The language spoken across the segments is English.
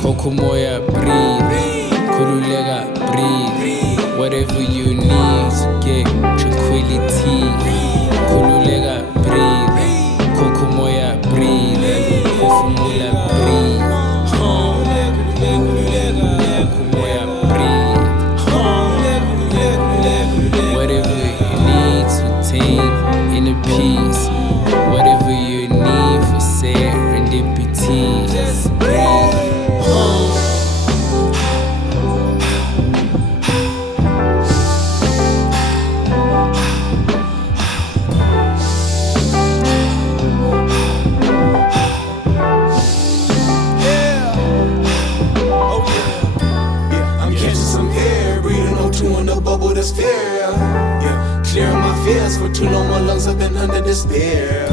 Koko moya, breathe. Kululeka, breathe. Whatever you need to get tranquility. Kululeka, breathe. Koko moya, breathe. Kofumula, breathe. Koko moya, breathe. Whatever you need to take inner peace. Whatever you need for serendipity. Just breathe. Bubble that's fair, yeah. Clearing my fears, for too long my lungs have been under despair.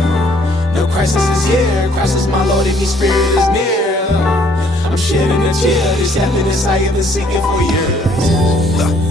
No crisis is here, crisis my Lord, and His Spirit is near. I'm shedding a tear, this happiness I have been seeking for years.